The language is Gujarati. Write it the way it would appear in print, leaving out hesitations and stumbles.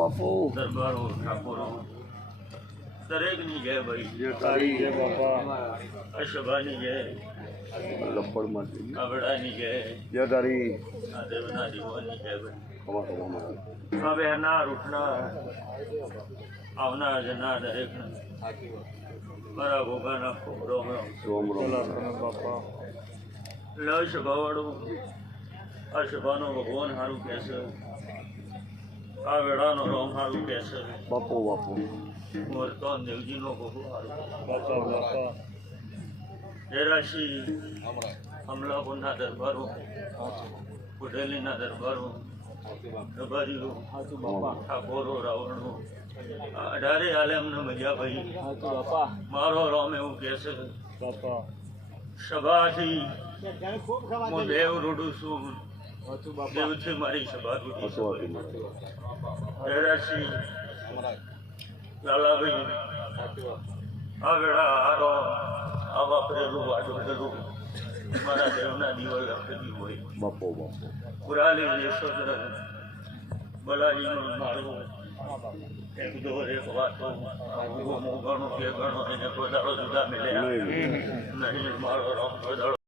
બાપુ દરબારો ઠાકોરો દરેકની જય ભાઈ જય તારી જય બાપા અશોભાની જય કાવડાની જય જય તારી દેવના દીવાની જય ભાઈ હવે હના રૂઠના આવનાર જનાર દરેક મારા ભોગાના ખૂબ રોમ બાપા લશ ભવાડું અશોભાનો ભગવાન સારું કહેશે આ વેળાનો રોમ સારું કહેશે બાપુ મોરતો દેવજીનો બહુ સારું જયરાશી અમલાપુરના દરબારો કુટેલીના દરબારો રબારીઓ ઠાકોરો રાવણો અઢારે આલેમને મજા ભાઈ મારો રોમ એવું કહેશે સભાથી હું દેવ રૂડું છું દેવથી મારી સભા રૂડી જયરાશી લાલાભાઈ આ વેળા હારો આ વાપરેલું વાડું મારા દેવના દીવા લખેલી હોય પુરાલી યશોદર બલાજીનું માળવું એક દોર એક વાતો મોગણું કે ગણો એને કોદાળો જુદા મિલ્યા નહીં મારો રામ કોદાળો